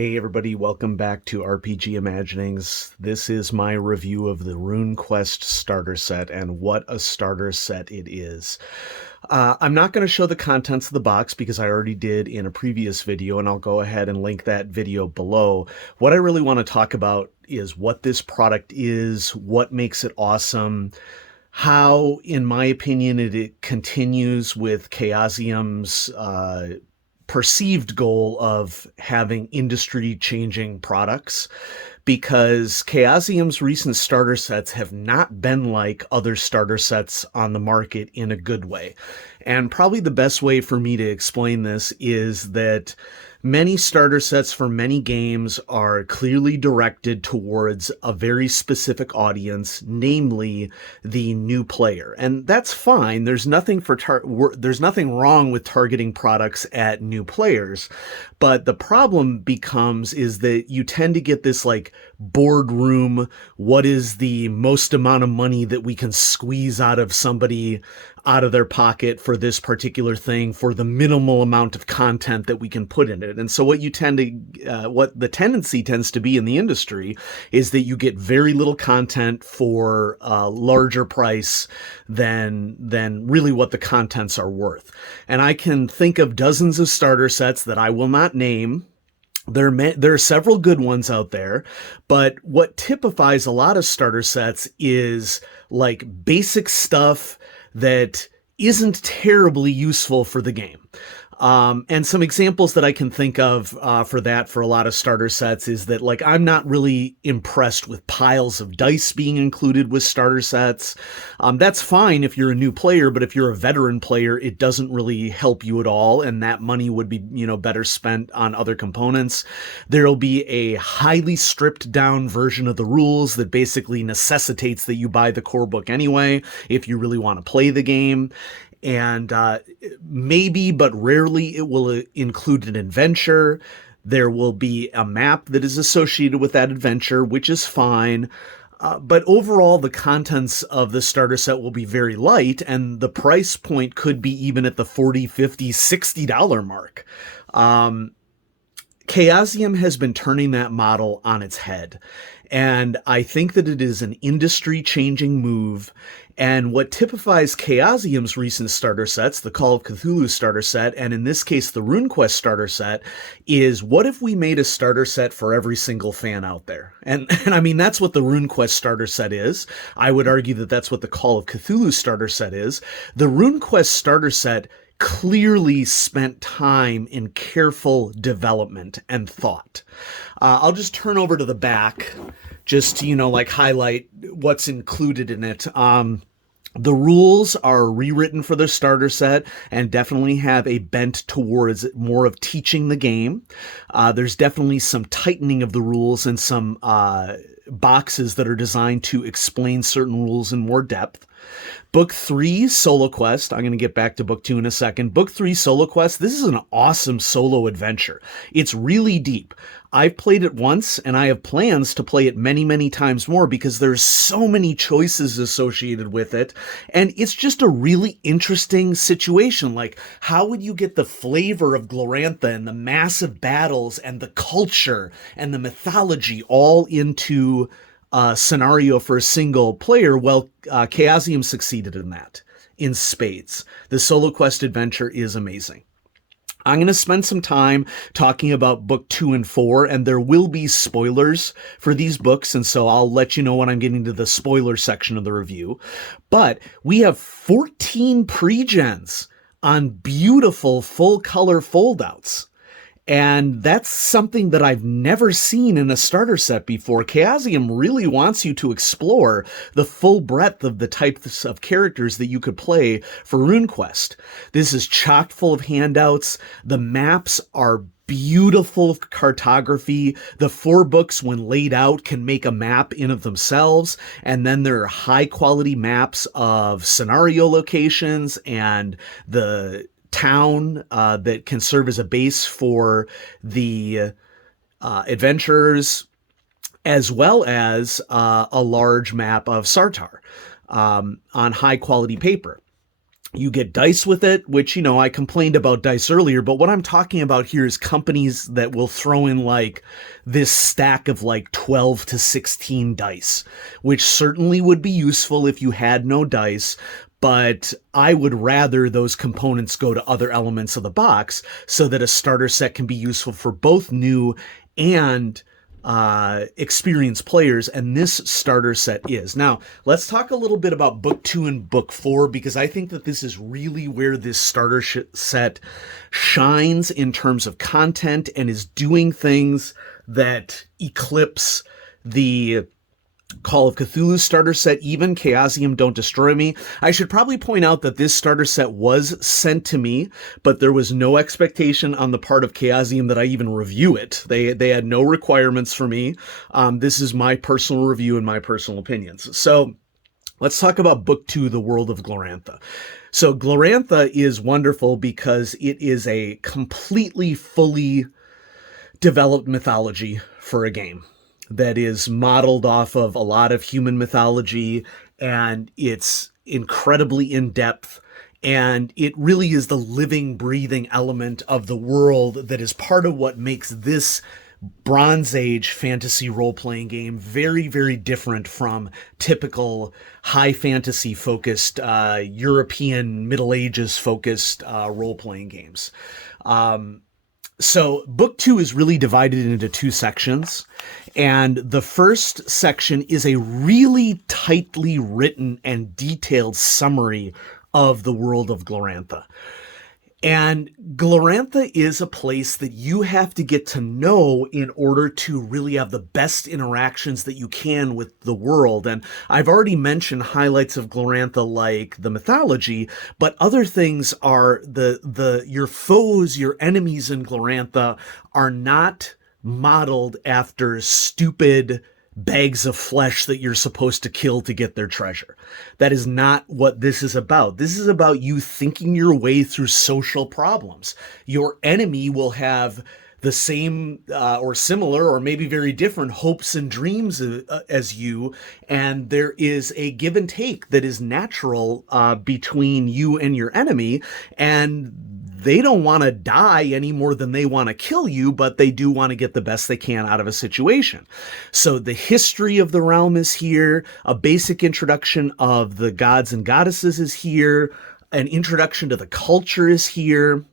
Hey everybody, welcome back to RPG Imaginings. This is my review of the Runequest starter set, and what a starter set it is. I'm not going to show the contents of the box because I already did in a previous video, and I'll go ahead and link that video below. What I really want to talk about is what this product is, what makes it awesome, how, in my opinion, it continues with Chaosium's perceived goal of having industry-changing products, because Chaosium's recent starter sets have not been like other starter sets on the market in a good way. And probably the best way for me to explain this is that many starter sets for many games are clearly directed towards a very specific audience, namely the new player. And that's fine. There's nothing wrong with targeting products at new players. But the problem becomes is that you tend to get this like boardroom, what is the most amount of money that we can squeeze out of somebody, out of their pocket for this particular thing, for the minimal amount of content that we can put in it. And so what the tendency tends to be in the industry is that you get very little content for a larger price than really what the contents are worth. And I can think of dozens of starter sets that I will not name. There are several good ones out there, but what typifies a lot of starter sets is like basic stuff that isn't terribly useful for the game. And some examples that I can think of for a lot of starter sets is that, like, I'm not really impressed with piles of dice being included with starter sets. That's fine if you're a new player, but if you're a veteran player, it doesn't really help you at all, and that money would be, better spent on other components. There'll be a highly stripped down version of the rules that basically necessitates that you buy the core book anyway if you really want to play the game. And maybe, but rarely, it will include an adventure. There will be a map that is associated with that adventure, which is fine. But overall, the contents of the starter set will be very light, and the price point could be even at the $40, $50, $60 mark. Chaosium has been turning that model on its head. And I think that it is an industry-changing move. And what typifies Chaosium's recent starter sets, the Call of Cthulhu starter set, and in this case the Runequest starter set, is what if we made a starter set for every single fan out there? And I mean, that's what the Runequest starter set is. I would argue that that's what the Call of Cthulhu starter set is. The Runequest starter set clearly spent time in careful development and thought. I'll just turn over to the back just to, highlight what's included in it. The rules are rewritten for the starter set and definitely have a bent towards more of teaching the game. There's definitely some tightening of the rules and some boxes that are designed to explain certain rules in more depth. Book 3, Solo Quest. I'm going to get back to Book 2 in a second. Book 3, Solo Quest. This is an awesome solo adventure. It's really deep. I've played it once, and I have plans to play it many, many times more because there's so many choices associated with it, and it's just a really interesting situation. Like, how would you get the flavor of Glorantha and the massive battles and the culture and the mythology all into scenario for a single player? Well, Chaosium succeeded in that in spades. The Solo Quest adventure is amazing. I'm going to spend some time talking about book 2 and 4, and there will be spoilers for these books, and so I'll let you know when I'm getting to the spoiler section of the review. But we have 14 pre-gens on beautiful full-color foldouts. And that's something that I've never seen in a starter set before. Chaosium really wants you to explore the full breadth of the types of characters that you could play for RuneQuest. This is chock full of handouts. The maps are beautiful cartography. The 4 books, when laid out, can make a map in of themselves. And then there are high quality maps of scenario locations and the town that can serve as a base for the adventurers, as well as a large map of Sartar on high quality paper. You get dice with it, which, I complained about dice earlier, but what I'm talking about here is companies that will throw in like this stack of like 12 to 16 dice, which certainly would be useful if you had no dice. But I would rather those components go to other elements of the box so that a starter set can be useful for both new and experienced players, and this starter set is. Now, let's talk a little bit about book 2 and book 4, because I think that this is really where this starter set shines in terms of content and is doing things that eclipse the Call of Cthulhu starter set, even Chaosium Don't Destroy Me. I should probably point out that this starter set was sent to me, but there was no expectation on the part of Chaosium that I even review it. They had no requirements for me. This is my personal review and my personal opinions. So let's talk about book 2, The World of Glorantha. So Glorantha is wonderful because it is a completely, fully developed mythology for a game that is modeled off of a lot of human mythology, and it's incredibly in-depth, and it really is the living, breathing element of the world that is part of what makes this Bronze Age fantasy role-playing game very, very different from typical high fantasy focused, European Middle Ages focused role-playing games. So book 2 is really divided into 2 sections, and the first section is a really tightly written and detailed summary of the world of Glorantha. And Glorantha is a place that you have to get to know in order to really have the best interactions that you can with the world. And I've already mentioned highlights of Glorantha like the mythology, but other things are your foes, your enemies in Glorantha are not modeled after stupid bags of flesh that you're supposed to kill to get their treasure. That is not what this is about. This is about you thinking your way through social problems. Your enemy will have the same or similar or maybe very different hopes and dreams as you, and there is a give and take that is natural between you and your enemy, and they don't want to die any more than they want to kill you, but they do want to get the best they can out of a situation. So the history of the realm is here. A basic introduction of the gods and goddesses is here. An introduction to the culture is here.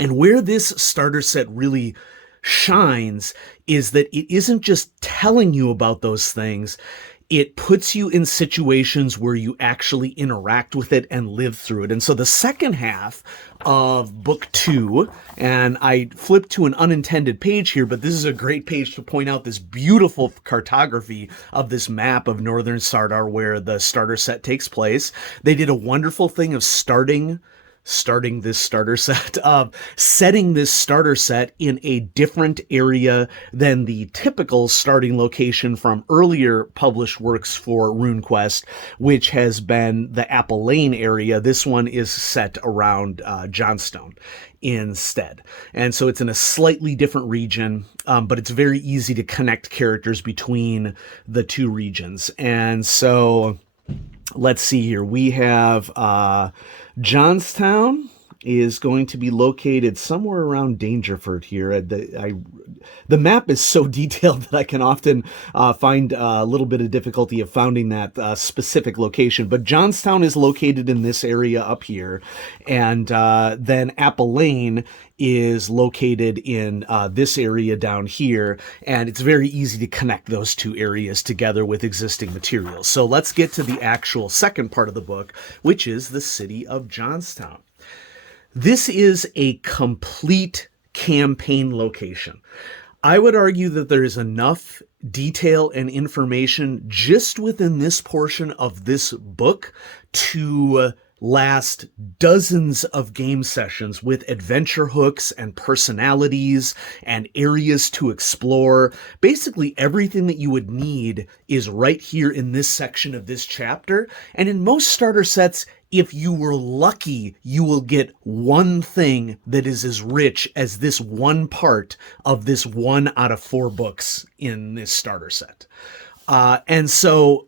And where this starter set really shines is that it isn't just telling you about those things. It puts you in situations where you actually interact with it and live through it. And so the second half of book 2, and I flipped to an unintended page here, but this is a great page to point out this beautiful cartography of this map of Northern Sardar where the starter set takes place. They did a wonderful thing of starting this starter set, setting this starter set in a different area than the typical starting location from earlier published works for Runequest, which has been the Apple Lane area. This one is set around Johnstown instead. And so it's in a slightly different region, but it's very easy to connect characters between the two regions. And so let's see here. We have Johnstown is going to be located somewhere around Dangerford here. The map is so detailed that I can often find a little bit of difficulty of finding that specific location. But Johnstown is located in this area up here. And then Apple Lane is located in this area down here. And it's very easy to connect those two areas together with existing materials. So let's get to the actual second part of the book, which is the city of Johnstown. This is a complete campaign location. I would argue that there is enough detail and information just within this portion of this book to last dozens of game sessions with adventure hooks and personalities and areas to explore. Basically, everything that you would need is right here in this section of this chapter. And in most starter sets, if you were lucky, you will get one thing that is as rich as this one part of this 1 out of 4 books in this starter set. And so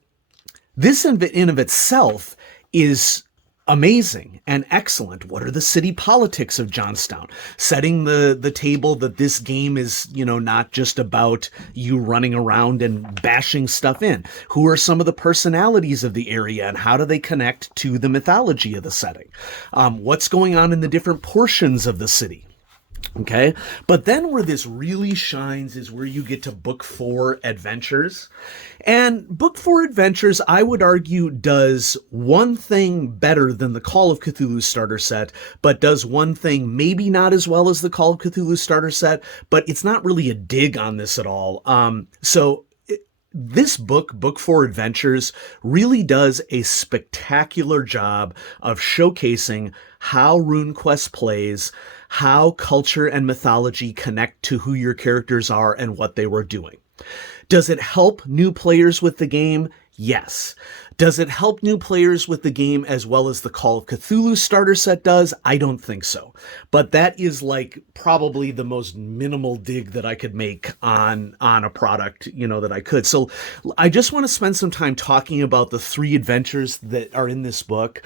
this in of itself is amazing and excellent. What are the city politics of Johnstown? Setting the table that this game is, not just about you running around and bashing stuff in. Who are some of the personalities of the area and how do they connect to the mythology of the setting? What's going on in the different portions of the city? Okay. But then where this really shines is where you get to Book 4 Adventures. And Book 4 Adventures, I would argue, does one thing better than the Call of Cthulhu starter set, but does one thing maybe not as well as the Call of Cthulhu starter set, but it's not really a dig on this at all. This Book 4 Adventures, really does a spectacular job of showcasing how RuneQuest plays, how culture and mythology connect to who your characters are and what they were doing. Does it help new players with the game? Yes. Does it help new players with the game as well as the Call of Cthulhu starter set does? I don't think so. But that is like probably the most minimal dig that I could make on a product, that I could. So I just want to spend some time talking about the 3 adventures that are in this book.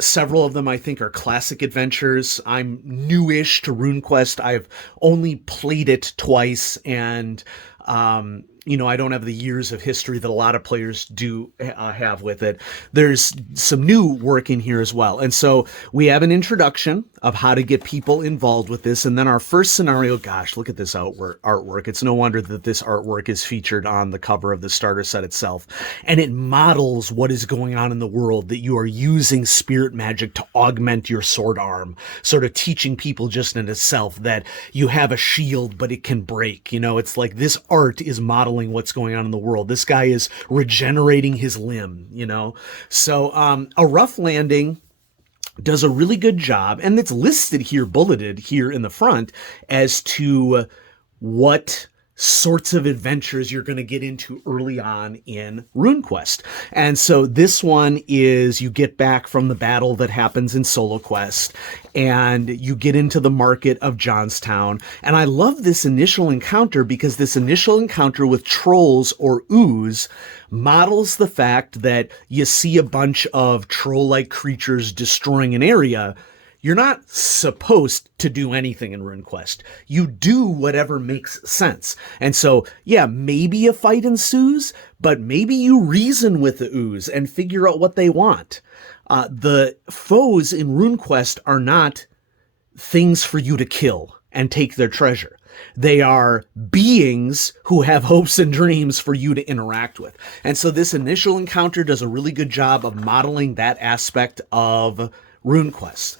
Several of them I think are classic adventures. I'm newish to RuneQuest. I've only played it twice, and I don't have the years of history that a lot of players do have with it. There's some new work in here as well. And so we have an introduction of how to get people involved with this. And then our first scenario, gosh, look at this artwork. It's no wonder that this artwork is featured on the cover of the starter set itself. And it models what is going on in the world, that you are using spirit magic to augment your sword arm, sort of teaching people just in itself that you have a shield, but it can break. It's like this art is modeling what's going on in the world. This guy is regenerating his limb, So A Rough Landing does a really good job, and it's listed here, bulleted here in the front, as to what sorts of adventures you're going to get into early on in RuneQuest. And so this one is you get back from the battle that happens in Solo Quest, and you get into the market of Johnstown. And I love this initial encounter because this initial encounter with trolls or ooze models the fact that you see a bunch of troll-like creatures destroying an area. You're not supposed to do anything in RuneQuest. You do whatever makes sense. And so, yeah, maybe a fight ensues, but maybe you reason with the ooze and figure out what they want. The foes in RuneQuest are not things for you to kill and take their treasure. They are beings who have hopes and dreams for you to interact with. And so this initial encounter does a really good job of modeling that aspect of RuneQuest.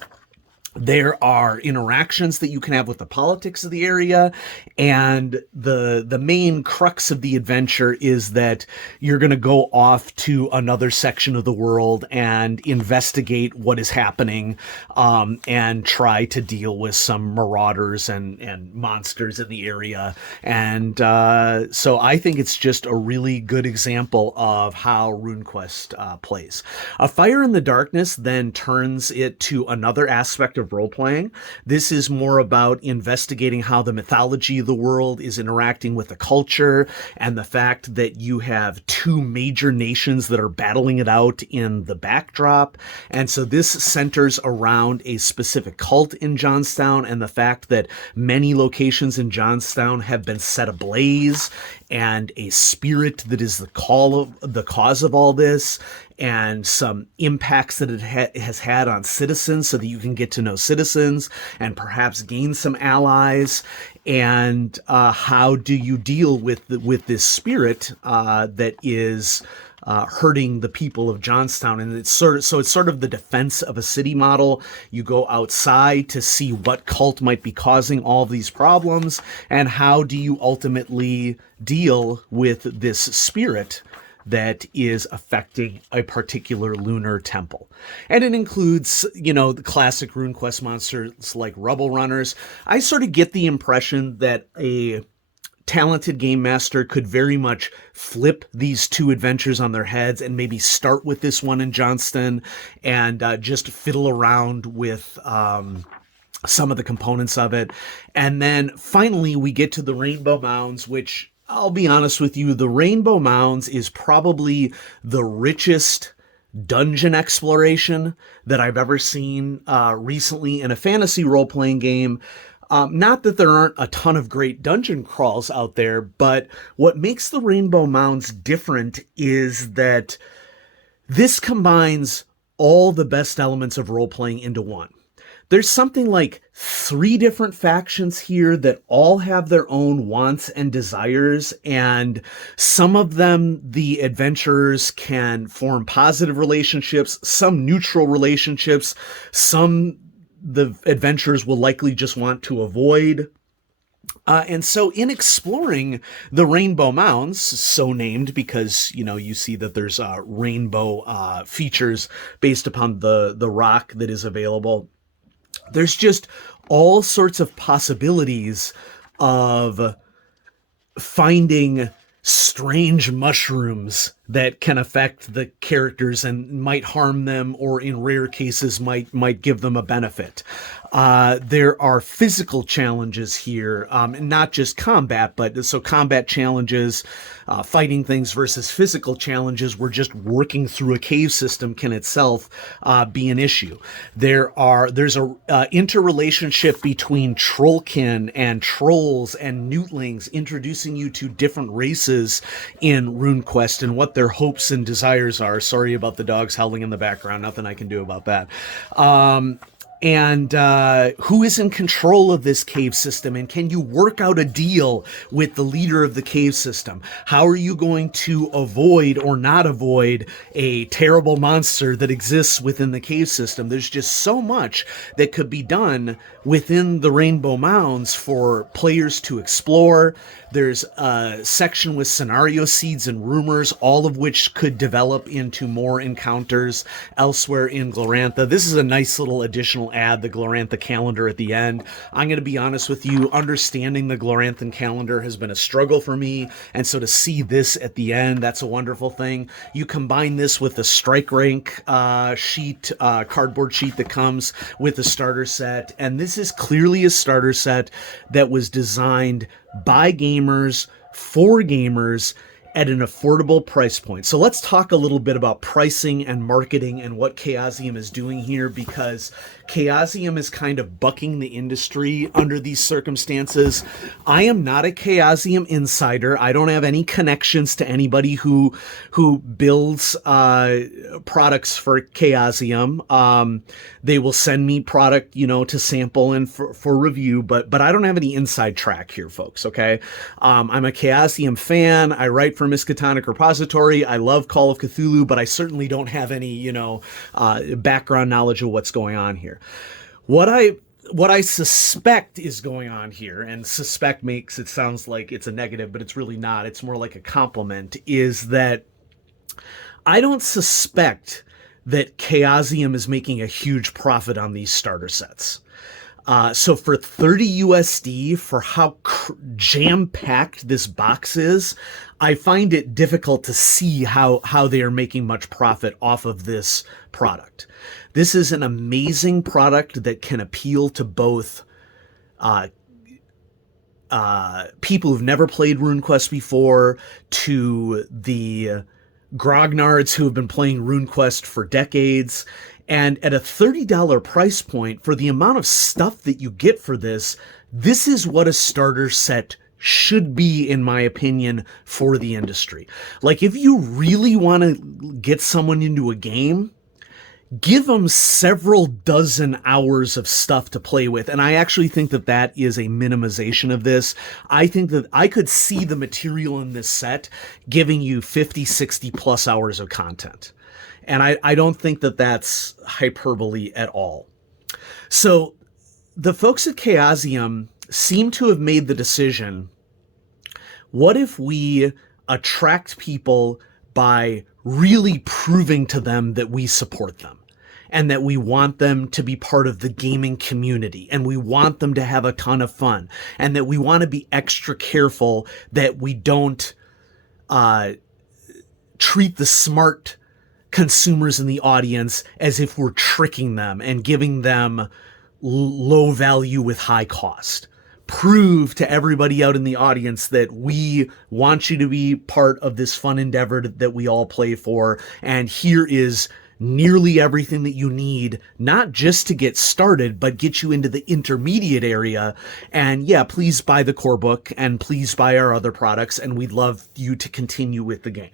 There are interactions that you can have with the politics of the area, and the main crux of the adventure is that you're going to go off to another section of the world and investigate what is happening, and try to deal with some marauders and monsters in the area. And so I think it's just a really good example of how RuneQuest plays. A Fire in the Darkness then turns it to another aspect of role-playing. This is more about investigating how the mythology of the world is interacting with the culture, and the fact that you have 2 major nations that are battling it out in the backdrop. And so this centers around a specific cult in Johnstown, and the fact that many locations in Johnstown have been set ablaze, and a spirit that is the cause of all this, and some impacts that it has had on citizens, so that you can get to know citizens and perhaps gain some allies. And how do you deal with this spirit that is hurting the people of Johnstown? And it's sort of the defense of a city model. You go outside to see what cult might be causing all these problems, and how do you ultimately deal with this spirit that is affecting a particular lunar temple. And it includes, the classic RuneQuest monsters like Rubble Runners. I sort of get the impression that a talented game master could very much flip these 2 adventures on their heads and maybe start with this one in Johnston and just fiddle around with some of the components of it. And then finally we get to the Rainbow Mounds, which, I'll be honest with you, the Rainbow Mounds is probably the richest dungeon exploration that I've ever seen recently in a fantasy role-playing game. Not that there aren't a ton of great dungeon crawls out there, but what makes the Rainbow Mounds different is that this combines all the best elements of role-playing into one. There's something like 3 different factions here that all have their own wants and desires, and some of them, the adventurers can form positive relationships, some neutral relationships, some the adventurers will likely just want to avoid. And so in exploring the Rainbow Mounds, so named because, you see that there's rainbow features based upon the rock that is available, there's just all sorts of possibilities of finding strange mushrooms that can affect the characters and might harm them, or in rare cases might give them a benefit. There are physical challenges here, not just combat, but so combat challenges, fighting things versus physical challenges where just working through a cave system can itself be an issue. There's a interrelationship between trollkin and trolls and newtlings, introducing you to different races in Runequest and what their hopes and desires are. Sorry about the dogs howling in the background. Nothing I can do about that. And who is in control of this cave system, and can you work out a deal with the leader of the cave system? How are you going to avoid or not avoid a terrible monster that exists within the cave system? There's just so much that could be done within the Rainbow Mounds for players to explore. There's a section with scenario seeds and rumors, all of which could develop into more encounters elsewhere in Glorantha. This is a nice little additional add, the Glorantha calendar at the end. I'm going to be honest with you, understanding the Gloranthan calendar has been a struggle for me, and so to see this at the end, that's a wonderful thing. You combine this with the strike rank sheet, cardboard sheet that comes with the starter set, and this is clearly a starter set that was designed by gamers, for gamers, at an affordable price point. So let's talk a little bit about pricing and marketing and what Chaosium is doing here, because Chaosium is kind of bucking the industry under these circumstances. I am not a Chaosium insider. I don't have any connections to anybody who builds products for Chaosium. They will send me product, to sample and for review, but I don't have any inside track here, folks, okay? I'm a Chaosium fan. I write for Miskatonic Repository. I love Call of Cthulhu, but I certainly don't have any, background knowledge of what's going on here. What I suspect is going on here, and suspect makes it sounds like it's a negative, but it's really not. It's more like a compliment, is that I don't suspect that Chaosium is making a huge profit on these starter sets. So for 30 USD, for how jam-packed this box is, I find it difficult to see how they are making much profit off of this product. This is an amazing product that can appeal to both people who've never played RuneQuest before, to the grognards who have been playing RuneQuest for decades. And at a $30 price point, for the amount of stuff that you get for this, this is what a starter set should be, in my opinion, for the industry. Like, if you really want to get someone into a game, give them several dozen hours of stuff to play with. And I actually think that that is a minimization of this. I think that I could see the material in this set giving you 50, 60 plus hours of content. And I don't think that that's hyperbole at all. So the folks at Chaosium seem to have made the decision, what if we attract people by really proving to them that we support them, and that we want them to be part of the gaming community, and we want them to have a ton of fun, and that we want to be extra careful that we don't treat the smart consumers in the audience as if we're tricking them and giving them low value with high cost. Prove to everybody out in the audience that we want you to be part of this fun endeavor that we all play for, and here is nearly everything that you need, not just to get started, but get you into the intermediate area. And yeah, please buy the core book and please buy our other products, and we'd love you to continue with the game.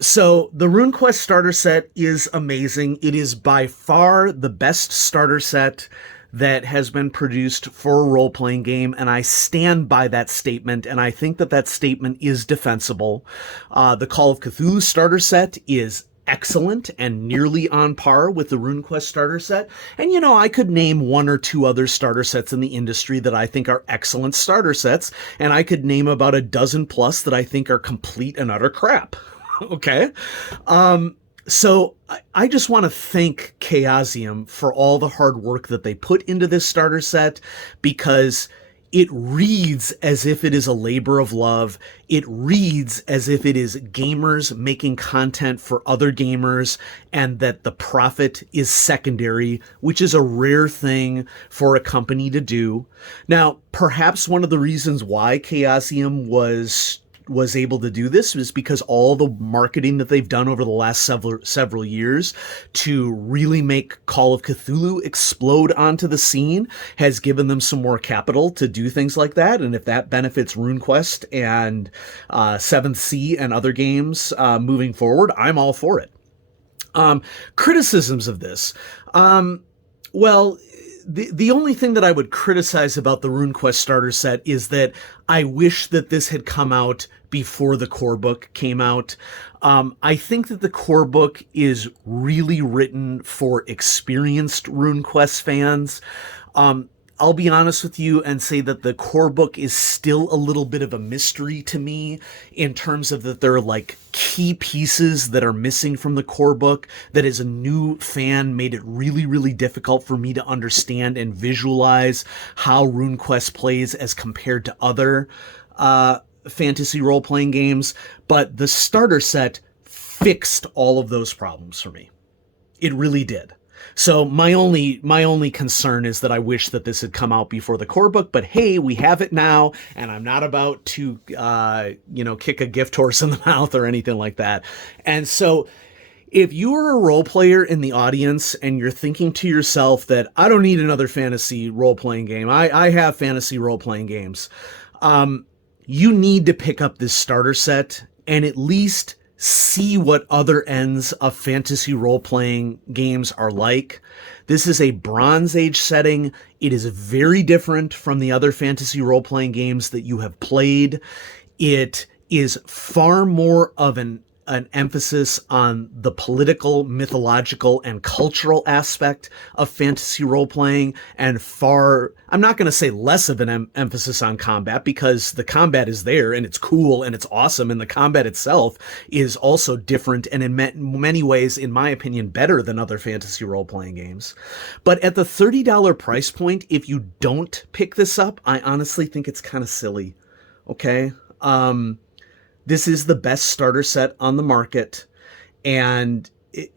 So the Runequest starter set is amazing. It is by far the best starter set that has been produced for a role-playing game, and I stand by that statement, and I think that that statement is defensible. The Call of Cthulhu starter set is excellent and nearly on par with the Runequest starter set. And, you know, I could name one or two other starter sets in the industry that I think are excellent starter sets, and I could name about a dozen plus that I think are complete and utter crap. Okay. So I just want to thank Chaosium for all the hard work that they put into this starter set, because it reads as if it is a labor of love. It reads as if it is gamers making content for other gamers, and that the profit is secondary, which is a rare thing for a company to do. Now, perhaps one of the reasons why Chaosium was able to do this is because all the marketing that they've done over the last several years to really make Call of Cthulhu explode onto the scene has given them some more capital to do things like that. And if that benefits RuneQuest and 7th Sea and other games moving forward, I'm all for it. Criticisms of this. Well, the only thing that I would criticize about the RuneQuest starter set is that I wish that this had come out before the core book came out. I think that the core book is really written for experienced RuneQuest fans. I'll be honest with you and say that the core book is still a little bit of a mystery to me, in terms of that there are like key pieces that are missing from the core book that, as a new fan, made it really, really difficult for me to understand and visualize how RuneQuest plays as compared to other fantasy role-playing games. But the starter set fixed all of those problems for me. It really did. So my only concern is that I wish that this had come out before the core book, but hey, we have it now, and I'm not about to, kick a gift horse in the mouth or anything like that. And so if you are a role player in the audience and you're thinking to yourself that I don't need another fantasy role-playing game, I have fantasy role-playing games, you need to pick up this starter set and at least see what other ends of fantasy role-playing games are like. This is a Bronze Age setting. It is very different from the other fantasy role-playing games that you have played. It is far more of an emphasis on the political, mythological, and cultural aspect of fantasy role-playing, and I'm not going to say less of an emphasis on combat, because the combat is there and it's cool and it's awesome, and the combat itself is also different and in many ways, in my opinion, better than other fantasy role-playing games. But at the $30 price point, if you don't pick this up, I honestly think it's kind of silly. Okay? This is the best starter set on the market, and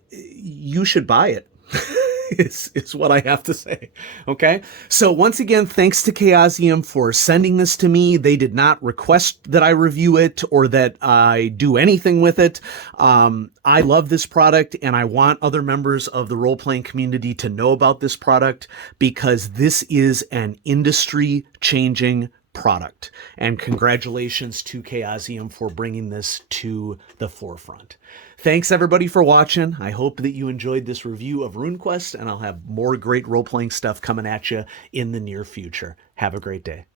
you should buy it. is what I have to say. Okay. So once again, thanks to Chaosium for sending this to me. They did not request that I review it or that I do anything with it. I love this product, and I want other members of the role-playing community to know about this product, because this is an industry-changing product. And congratulations to Chaosium for bringing this to the forefront. Thanks everybody for watching. I hope that you enjoyed this review of RuneQuest, and I'll have more great role-playing stuff coming at you in the near future. Have a great day.